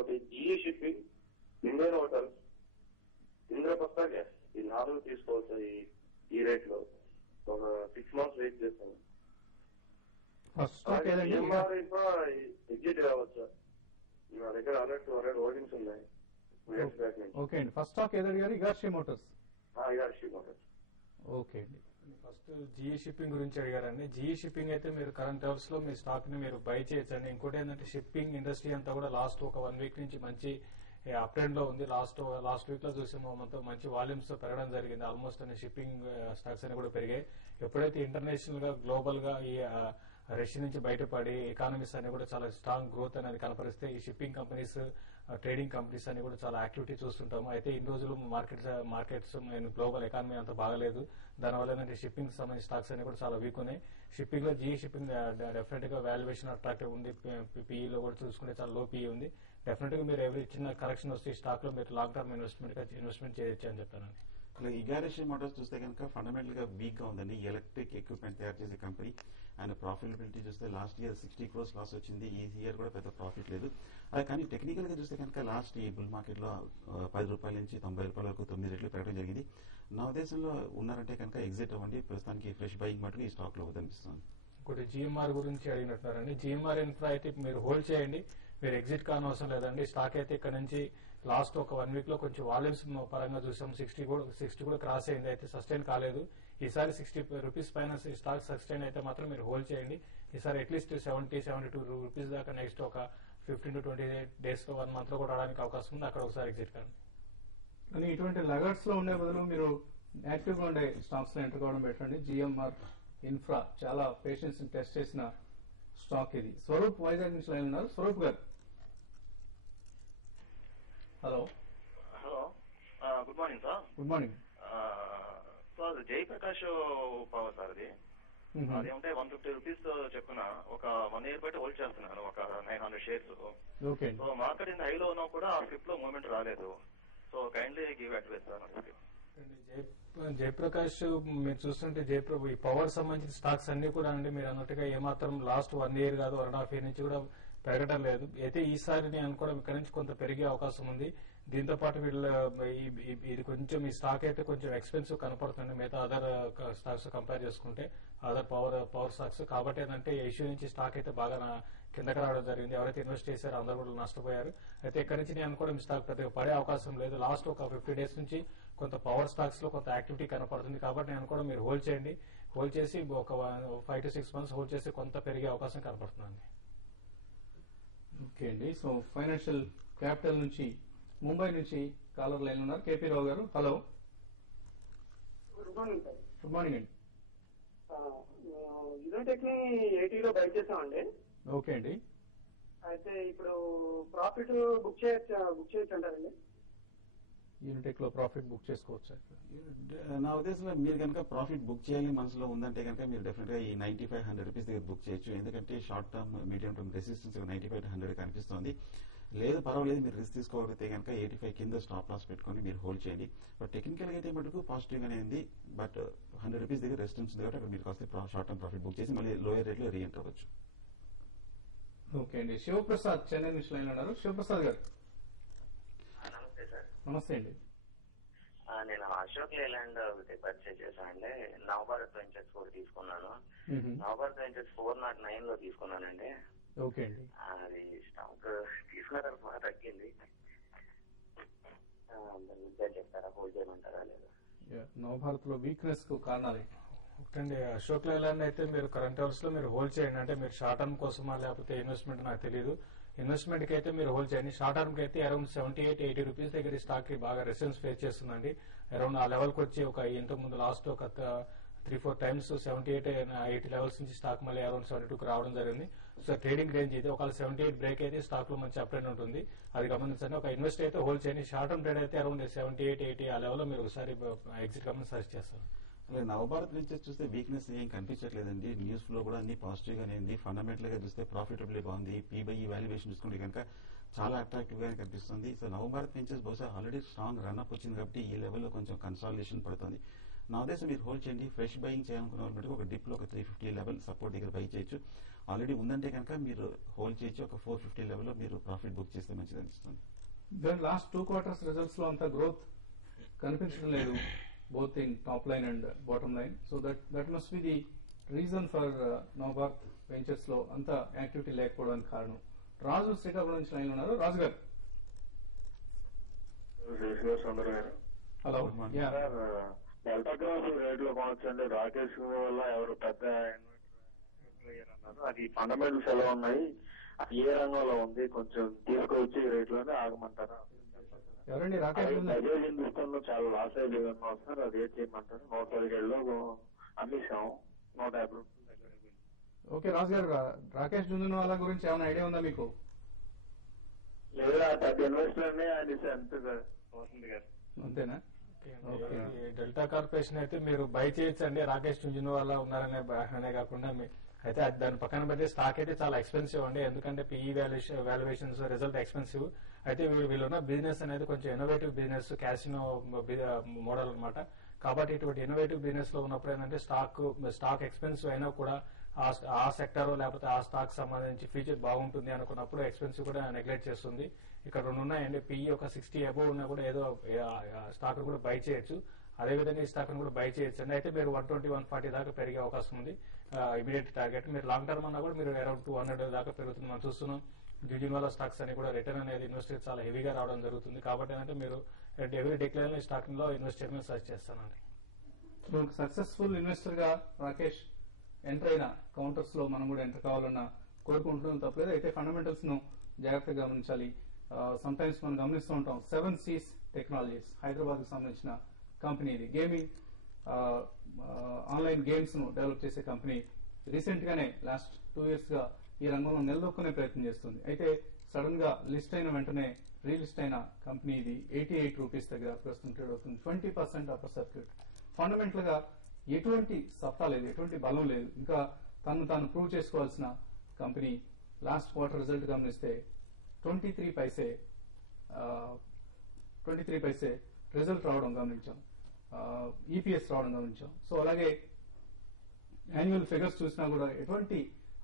ఇంకోటి GE shipping, Indian hotels, Indraprastha gas. ఈ 4 తీసుకోవచ్చు ఈ రేట్ లో. ఒక 6 months వెయిట్ చేస్తాను. జిఎంఆర్ ఇంకా ఎగ్జిట్ కావచ్చు. నా దగ్గర ఆల్రెడీ 200 హోల్డింగ్స్ ఉన్నాయి. ఓకే అండి. ఫస్ట్ స్టాక్ ఏది అడిగారు? ఇగార్షి మోటార్స్. ఇగార్షి మోటార్స్. ఓకే అండి. ఫస్ట్ జిఈ షిప్పింగ్ గురించి అడిగారండి. జిఈ షిప్పింగ్ అయితే మీరు కరెంట్ అవర్స్ లో మీ స్టాక్ ని మీరు బై చేయొచ్చండి. ఇంకోటి ఏంటంటే షిప్పింగ్ ఇండస్ట్రీ అంతా కూడా లాస్ట్ ఒక 1 week నుంచి మంచి అప్ ట్రెండ్ లో ఉంది. లాస్ట్ వీక్ లో చూసాము మంచి వాల్యూమ్స్ పెరగడం జరిగింది. ఆల్మోస్ట్ అనే షిప్పింగ్ స్టాక్స్ అని కూడా పెరిగాయి. ఎప్పుడైతే ఇంటర్నేషనల్ గా గ్లోబల్ గా ఈ రష్యా నుంచి బయటపడి ఎకానమీస్ అన్ని కూడా చాలా స్ట్రాంగ్ గ్రోత్ అనేది కనపరిస్తే ఈ షిప్పింగ్ కంపెనీస్, ట్రేడింగ్ కంపెనీస్ అన్ని కూడా చాలా యాక్టివిటీ చూస్తుంటాము. అయితే ఇన్ని రోజులు మార్కెట్స్ గ్లోబల్ ఎకానమీ అంత బాగలేదు. దానివల్ల ఏంటంటే షిప్పింగ్ సంబంధించిన స్టాక్స్ అన్ని కూడా చాలా వీక్ ఉన్నాయి. షిప్పింగ్ లో జిఈ షిప్పింగ్ డెఫినెట్ గా వాల్యుయేషన్ అట్రాక్టివ్ ఉంది. పీఈలో కూడా చూసుకుంటే చాలా లో పీఈ ఉంది. డెఫినెట్ గా మీరు ఎవరి చిన్న కరెక్షన్ వస్తే స్టాక్ లో మీరు లాంగ్ టర్మ్ ఇన్వెస్ట్మెంట్ చేయొచ్చు అని చెప్తానండి. ఇగార్షి మోటార్స్ చూస్తే కనుక ఫండమెంటల్ గా వీక్ గా ఉందండి. ఎలక్ట్రిక్ ఎక్విప్మెంట్ తయారు చేసే కంపెనీ. అండ్ ప్రాఫిటబిలిటీ చూస్తే లాస్ట్ ఇయర్ 60 crores లాస్ వచ్చింది. ఈ ఇయర్ కూడా పెద్ద ప్రాఫిట్ లేదు. కానీ టెక్నికల్ గా చూస్తే కనుక లాస్ట్ ఈ బుల్ మార్కెట్ లో 10 రూపాయల నుంచి 90 రూపాయల వరకు 9 రెట్లు పెరగడం జరిగింది. నా ఉద్దేశంలో ఉన్నారంటే కనుక ఎగ్జిట్ అవ్వండి. ప్రస్తుతానికి ఫ్రెష్ బయింగ్ మటుకు ఈ స్టాక్ లో కనిపిస్తుంది. ఇంకోటి జిఎంఆర్ గురించి అడిగినట్టున్నారండి. జిఎంఆర్ ఇన్ఫ్రా అయితే మీరు హోల్డ్ చేయండి. మీరు ఎగ్జిట్ కానవసరం లేదండి. స్టాక్ అయితే ఇక్కడ నుంచి లాస్ట్ ఒక 1 week లో కొంచెం వాల్యూమ్స్ పరంగా చూసాం. 60 కూడా క్రాస్ అయింది. అయితే సస్టైన్ కాలేదు. ఈసారి 60 రూపీస్ పైన స్టాక్ సస్టైన్ అయితే మాత్రం మీరు హోల్డ్ చేయండి. ఈసారి అట్లీస్ట్ 70-72 రూపీస్ దాకా నెక్స్ట్ ఒక 15 to 20 days లో 1 month లో కూడా రావడానికి అవకాశం ఉంది. అక్కడ ఒకసారి ఎగ్జిట్ కానీ. కానీ ఇటువంటి లగర్స్ లో ఉండే బదులు మీరు యాక్టివ్ గా ఉండే స్టాక్స్ లో ఎంటర్ కావడం పెట్టండి. జిఎంఆర్ ఇన్ఫ్రా చాలా పేషెన్స్ టెస్ట్ చేసిన స్టాక్ ఇది. స్వరూప్ వైజాగ్ నుంచి లైన్ ఉన్నారు. స్వరూప్ గారు, hello. Good morning sir. Good morning sir. Jayaprakash power sir. అదేమంటే 150 రూపీస్ చెప్పున ఒక 1 year బయట హోల్డ్ చేస్తున్నాను. ఒక 900 shares. సో మార్కెట్ ఇంత హైలో ఉన్నా కూడా ఆ ఫ్లిప్ లో మూవ్మెంట్ రాలేదు. So kindly give advice sir. Jayaprakash మీరు చూస్తుంటే ఈ పవర్ సంబంధించిన స్టాక్స్ అన్ని కూడా అండి మీరు అన్నట్టుగా ఏమాత్రం లాస్ట్ 1 year కాదు 1.5 year నుంచి కూడా పెరగడం లేదు. అయితే ఈసారి నేను అనుకోవడం ఇక్కడ నుంచి కొంత పెరిగే అవకాశం ఉంది. దీంతో పాటు ఇది కొంచెం ఈ స్టాక్ అయితే కొంచెం ఎక్స్పెన్సివ్ కనపడుతుంది మిగతా అదర్ స్టాక్స్ కంపేర్ చేసుకుంటే, అదర్ పవర్ స్టాక్స్. కాబట్టి ఏంటంటే ఇష్యూ నుంచి స్టాక్ అయితే బాగా కిందకి రావడం జరిగింది. ఎవరైతే ఇన్వెస్ట్ చేశారో అందరూ కూడా నష్టపోయారు. అయితే ఇక్కడ నుంచి నేను అనుకోవడం స్టాక్ పెద్దగా పడే అవకాశం లేదు. లాస్ట్ ఒక 50 days నుంచి కొంత పవర్ స్టాక్స్ లో కొంత యాక్టివిటీ కనపడుతుంది. కాబట్టి నేను అనుకోవడం మీరు హోల్డ్ చేయండి. హోల్డ్ చేసి ఒక 5 to 6 months హోల్డ్ చేసి కొంత పెరిగే అవకాశం కనపడుతుంది. ఓకే అండి. సో ఫైనాన్షియల్ క్యాపిటల్ నుంచి ముంబై నుంచి కాలర్ లైన్ ఉన్నారు. కేపీ రావు గారు, hello. Good morning sir. Good morning అండి. యూనిటెక్ ని 80లో బై చేసామండి. ఓకే అండి. అయితే ఇప్పుడు ప్రాఫిట్ బుక్ చేయొచ్చు అంటారండి. యూనిటెక్ లో ప్రాఫిట్ బుక్ చేసుకోవచ్చు. నా ఉద్దేశంలో మీరు కనుక ప్రాఫిట్ బుక్ చేయాలని మనసులో ఉందంటే కనుక మీరు డెఫినెట్ గా ఈ 95-100 రూపీస్ దగ్గర బుక్ చేయొచ్చు. ఎందుకంటే short term, medium term resistance 95-100 కనిపిస్తోంది. లేదు పర్వాలేదు, మీరు రిస్క్ తీసుకోగలిగితే కనుక 85 కింద స్టాప్ లాస్ పెట్టుకుని మీరు హోల్డ్ చేయండి. బట్ టెక్నికల్ గా అయితే మటుకు పాజిటివ్ గానే ఉంది. బట్ 100 రూపీస్ దగ్గర రెసిస్టెన్స్ ఉంది కాబట్టి అక్కడ మీరు కాస్త షార్ట్ టర్మ్ ప్రాఫిట్ బుక్ చేసి మళ్ళీ లోయర్ రేట్ లో రీఎంటర్ అవ్వచ్చు. ఓకే అండి. శివప్రసాద్ చెన్నై నుంచి లైన్ ఉన్నారు. శివప్రసాద్ గారు, నమస్తే సార్. నమస్తే అండి. నేను అశోక్ లేలాండ్ ఒకటి పర్చేజ్ చేశానండి. నవభారత్ వెంచర్స్ కూడా తీసుకున్నాను. నవభారత్ వెంచర్స్ 409 లో తీసుకున్నానండి. ఓకే అండి. అది స్టాక్ తీసుకున్న తర్వాత బాగా తగ్గింది. చెప్తారా, హోల్డ్ చేయమంటారా లేదా? నవభారత్ లో వీక్నెస్ కు కారణాలు ఒకటండి, అశోక్ లేలాండ్ అయితే మీరు కరెంట్ అవర్స్ లో మీరు హోల్డ్ చేయండి. అంటే మీరు షార్ట్ టర్మ్ కోసమా లేకపోతే ఇన్వెస్ట్మెంట్ నాకు తెలియదు. ఇన్వెస్ట్మెంట్ కి అయితే మీరు హోల్డ్ చేయండి. షార్ట్ టర్మ్ కి అయితే అరౌండ్ 78-80 రూపీస్ దగ్గర స్టాక్ కి బాగా రెసిస్టెన్స్ ఫేస్ చేస్తుందండి. అరౌండ్ ఆ లెవెల్ కి వచ్చి ఒక ఇంతకు ముందు లాస్ట్ ఒక 3-4 times 78-80 లెవెల్స్ నుంచి స్టాక్ మళ్ళీ అరౌండ్ 72 రావడం జరిగింది. సో ట్రేడింగ్ రేంజ్ ఇది. ఒకవేళ 78 బ్రేక్ అయితే స్టాక్ లో మంచి అప్ ట్రెండ్ ఉంటుంది. అది గమనించండి. ఒక ఇన్వెస్ట్ అయితే హోల్డ్ చేయండి. షార్ట్ టర్మ్ ట్రేడ్ అయితే అరౌండ్ 78-80 ఆ లెవెల్ లో మీరు ఒకసారి ఎగ్జిట్ కమని సజెస్ట్ చేస్తారు. అలాగే నవభారత్ వెంచర్స్ చూస్తే వీక్నెస్ ఏం కనిపించట్లేదండి. న్యూస్ ఫ్లో కూడా అన్ని పాజిటివ్ గానే ఉంది. ఫండమెంటల్ గా చూస్తే ప్రాఫిటబిలిటీ బాగుంది. పీ/ఈ వాల్యుయేషన్ చూసుకుంటే కనుక చాలా అట్రాక్టివ్ గానే కనిపిస్తుంది. సో నవభారత్ వెంచర్స్ బహుశా ఆల్రెడీ స్ట్రాంగ్ రన్అప్ వచ్చింది కాబట్టి ఈ లెవెల్లో కొంచెం కన్సాలిడేషన్ పడుతుంది. నా ఉద్దేశం మీరు హోల్డ్ చేయండి. ఫ్రెష్ బయింగ్ చేయాలనుకున్న వాళ్ళు ఒక డిప్ లో ఒక 350 లెవెల్ సపోర్ట్ దగ్గర బై చేయొచ్చు. ఆల్రెడీ ఉందంటే కనుక మీరు హోల్డ్ చేయొచ్చు. ఒక 450 లెవెల్ లో మీరు ప్రాఫిట్ బుక్ చేస్తే మంచిది అనిపిస్తుంది. లాస్ట్ 2 quarters రిజల్ట్స్ లో అంత గ్రోత్ కనిపించడం లేదు, both in top line and bottom line. So that must be the reason for Navbharat Ventures లో అంత యాక్టివిటీ లేకపోవడానికి కారణం. రాజు శ్రీకాకుళం నుంచి లైన్ ఉన్నారు. రాజు గారు హలో. డెల్టా క్రాస్ రేట్లో కొనొచ్చండి. రాకేష్ వల్ల ఎవరు పెద్ద అన్నారు, అది ఫండమెంటల్స్ ఎలా ఉన్నాయి, ఏ రంగంలో ఉంది, కొంచెం తీసుకొచ్చి రేట్లోనే ఆగమంటారా? ఎవరండి? రాకేష్ బజాజ్ హిందుస్థాన్ లో చాలా లాస్ అయ్యేది సార్, అది ఏం చేయమంటారు? 117లో అమ్మేసాం, 150 రూపాయలు. ఓకే రాజు గారు, రాకేష్ జుంజునవాలా గురించి ఏమైనా ఐడియా ఉందా మీకు? లేదా పెద్ద ఇన్వెస్టర్ అంతే గారు, అంతేనా? డెల్టా కార్పొరేషన్ అయితే మీరు బై చేయొచ్చండి. రాకేష్ జుంజునవాలా ఉన్నారనే కాకుండా అయితే దాని పక్కన పెడితే స్టాక్ అయితే చాలా ఎక్స్పెన్సివ్ అండి. ఎందుకంటే పిఈ వాల్యుయేషన్స్ రిజల్ట్ ఎక్స్పెన్సివ్. అయితే వీళ్ళున్న బిజినెస్ అనేది కొంచెం ఇన్నోవేటివ్ బిజినెస్, క్యాసినో మోడల్ అనమాట. కాబట్టి ఇటువంటి ఇన్నోవేటివ్ బిజినెస్ లో ఉన్నప్పుడు ఏంటంటే స్టాక్ ఎక్స్పెన్సివ్ అయినా కూడా ఆ సెక్టర్ లేకపోతే ఆ స్టాక్ సంబంధించి ఫీచర్ బాగుంటుంది అనుకున్నప్పుడు ఎక్స్పెన్సివ్ కూడా నెగ్లెక్ట్ చేస్తుంది. ఇక్కడ 2 ఉన్నాయండి. పిఈ ఒక 60 అబోవ్ ఉన్నా కూడా ఏదో స్టాక్ కూడా బై చేయొచ్చు. అదేవిధంగా ఈ స్టాక్ కూడా బై చేయొచ్చు అండి. అయితే మీరు 120-140 దాకా పెరిగే అవకాశం ఉంది ఇమీడియట్ టార్గెట్. మీరు లాంగ్ టర్మ్ అన్నా కూడా మీరు అరౌండ్ 200 దాకా పెరుగుతుంది మనం చూస్తున్నాం. జుజిన్వాలా స్టాక్స్ అని కూడా రిటర్న్ అనేది ఇన్వెస్టర్ చాలా హెవీగా రావడం జరుగుతుంది. కాబట్టి ఏంటంటే మీరు ఎవరీ డిక్లైన్ స్టాక్ లో ఇన్వెస్ట్ చేయడం సజెస్ట్ చేస్తానండి. సక్సెస్ఫుల్ ఇన్వెస్టర్ గా రాకేష్ ఎంటర్ అయిన కౌంటర్స్ లో మనం కూడా ఎంటర్ కావాలన్న కోరుకుంటున్నాం, తప్పలేదు. అయితే ఫండమెంటల్స్ ను జాగ్రత్తగా గమనించాలి. సమ్ టైమ్స్ మనం గమనిస్తూ ఉంటాం. 7 Cs టెక్నాలజీస్ హైదరాబాద్ కు సంబంధించిన కంపెనీ ఇది. గేమింగ్ ఆన్లైన్ గేమ్స్ ను డెవలప్ చేసే కంపెనీ. రీసెంట్ గానే లాస్ట్ 2 years గా ఈ రంగంలో నిలదొక్కునే ప్రయత్నం చేస్తుంది. అయితే సడన్ గా లిస్ట్ అయిన వెంటనే రీలిస్ట్ అయిన కంపెనీ ఇది 88 రూపీస్ దగ్గర ప్రస్తుతం ట్రేడ్ అవుతుంది. 20% అప్పర్ సర్క్యూట్. ఫండమెంటల్ గా ఎటువంటి సత్తా లేదు, ఎటువంటి బలం లేదు. ఇంకా తాను ప్రూవ్ చేసుకోవాల్సిన కంపెనీ. లాస్ట్ క్వార్టర్ రిజల్ట్ గమనిస్తే 23 పైసే రిజల్ట్ రావడం గమనించాం, ఈపీఎస్ రావడం గమనించాం. సో అలాగే యాన్యువల్ ఫిగర్స్ చూసినా కూడా ఎటువంటి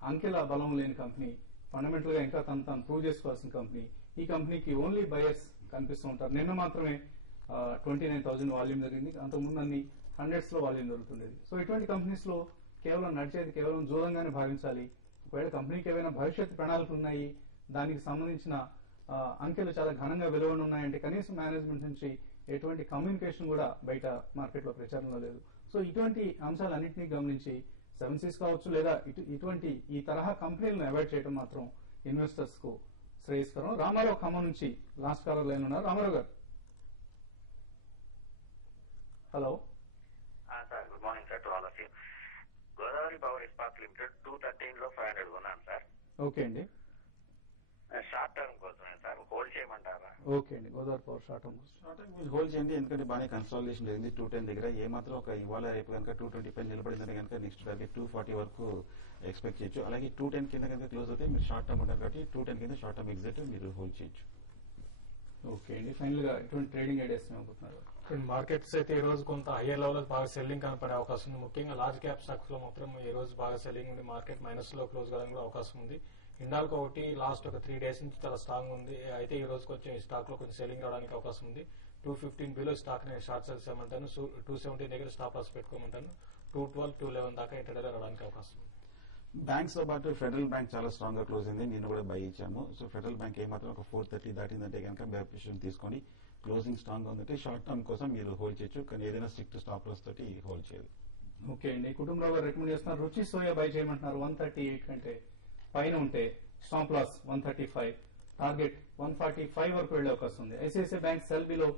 అంకెల బలం లేని కంపెనీ. ఫండమెంటల్ గా ఇంకా తను ప్రూవ్ చేసుకోవాల్సిన కంపెనీ. ఈ కంపెనీకి ఓన్లీ బయర్స్ కనిపిస్తూ ఉంటారు. నిన్న మాత్రమే 29,000 వాల్యూమ్ జరిగింది. అంతకుముందు అన్ని హండ్రెడ్స్ లో వాల్యూమ్ జరుగుతుండేది. సో ఇటువంటి కంపెనీస్ లో కేవలం నడిచేది కేవలం జూదంగానే భావించాలి. ఒకవేళ కంపెనీకి ఏవైనా భవిష్యత్ ప్రణాళికలు ఉన్నాయి, దానికి సంబంధించిన అంకెలు చాలా ఘనంగా వెలువడి ఉన్నాయంటే కనీసం మేనేజ్మెంట్ నుంచి ఎటువంటి కమ్యూనికేషన్ కూడా బయట మార్కెట్ లో ప్రచారంలో లేదు. సో ఇటువంటి అంశాలన్నింటినీ గమనించి 7 Cs కావచ్చు లేదా ఇటువంటి ఈ తరహా కంపెనీలను అవాయిడ్ చేయడం మాత్రం ఇన్వెస్టర్స్ కు శ్రేయస్కరం. రామారావు ఖమ్మం నుంచి లాస్ట్ కాలర్ లైన్ ఉన్నారు. రామారావు గారు hello. Sir good morning sir to all of you. Godavari power Ispat limited 213 లో 500 కొన్నాను సార్. ఓకే అండి. షార్ట్ టర్మ్ కోసమే సార్, హోల్డ్ చేయమంటారా? ఓకే అండి. గోదావరి పవర్ షార్ట్ టర్మ్ మీరు హోల్డ్ చేయండి. ఎందుకంటే బాగానే కన్సల్టేషన్ జరిగింది 210 దగ్గర. ఏమాత్రం ఒక ఇవాళ రేపు కనుక 220 పైన నిలబడిందని కనుక నెక్స్ట్ టార్గెట్ 240 వరకు ఎక్స్పెక్ట్ చేయొచ్చు. అలాగే 210 కింద కనుక క్లోజ్ అవుతే మీరు షార్ట్ టర్మ్ ఉంటారు కాబట్టి 210 కింద షార్ట్ టర్మ్ ఎగ్జిట్ మీరు హోల్డ్ చేయొచ్చు. ఓకే అండి. ఫైనల్ గా ఎటువంటి ట్రేడింగ్ ఐడియాస్ ఏమవుతున్నారు? మార్కెట్స్ అయితే ఈ రోజు కొంత హైయర్ లెవెల్ బాగా సెల్లింగ్ కనపడే అవకాశం ఉంది. ముఖ్యంగా లార్జ్ క్యాప్ స్టాక్స్ లో మాత్రం ఈ రోజు బాగా సెల్లింగ్ ఉంది. మార్కెట్ మైనస్ లో క్లోజ్ కావడానికి అవకాశం ఉంది. ఇండాల్కో ఒకటి లాస్ట్ ఒక 3 days నుంచి చాలా స్ట్రాంగ్ ఉంది. అయితే ఈ రోజు కొంచెం ఈ స్టాక్ లో కొంచెం సెల్లింగ్ రావడానికి అవకాశం ఉంది. 215 బిలో స్టాక్ ని షార్ట్ సెల్స్ చేయమంటాను. 270 దగ్గర స్టాప్ లాస్ పెట్టుకోమంటాను. 212, 211 దాకా ఇంటర్డే రావడానికి అవకాశం ఉంది. బ్యాంక్స్ తో పాటు ఫెడరల్ బ్యాంక్ చాలా స్ట్రాంగ్ గా క్లోజ్ అయింది. నేను కూడా బై ఇచ్చాము. సో ఫెడరల్ బ్యాంక్ ఏమాత్రం ఒక 430 దాటిందంటే కనుక బై పొజిషన్ తీసుకొని క్లోజింగ్ స్ట్రాంగ్ గా ఉందంటే షార్ట్ టర్మ్ కోసం మీరు హోల్డ్ చేయొచ్చు. కానీ ఏదైనా స్ట్రిక్ట్ స్టాప్ లాస్ తోటి హోల్డ్ చేయాలి. ఓకే అండి. కుటుంబరావు గారు రికమెండ్ చేస్తున్నారు. రుచి సోయా బై చేయమంటున్నారు. 138 కంటే పైన ఉంటే స్టాప్ లాస్ 135, టార్గెట్ 145 వరకు వెళ్లే అవకాశం ఉంది. ICICI bank sell below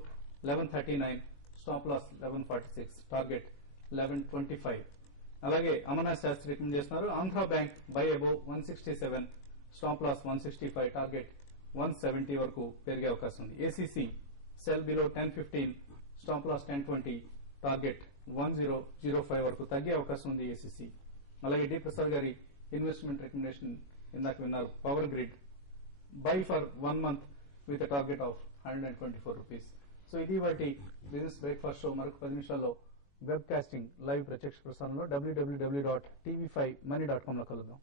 1139, stop loss 1146, target 1125. అలాగే అమర్నాథ్ శాస్త్రి రికమెండ్ చేస్తున్నారు. Andhra bank buy above 167, stop loss 165, target 170 వరకు పెరిగే అవకాశం ఉంది. ACC sell below 1015, stop loss 1020, target 1005 వరకు తగ్గే అవకాశం ఉంది ఏసీసీ. అలాగే డి ప్రసాద్ గారి ఇన్వెస్ట్మెంట్ రికమెండేషన్ ఇందాక విన్నారు. Power grid by for 1 month with target of 124 rupees. So ఇది వాటి బిజినెస్ బ్రేక్ఫాస్ట్ షో. మరొక 10 నిమిషాల్లో వెబ్ కాస్టింగ్ లైవ్ ప్రత్యక్ష ప్రసారంలో www.tv5money.com లో కలుద్దాం.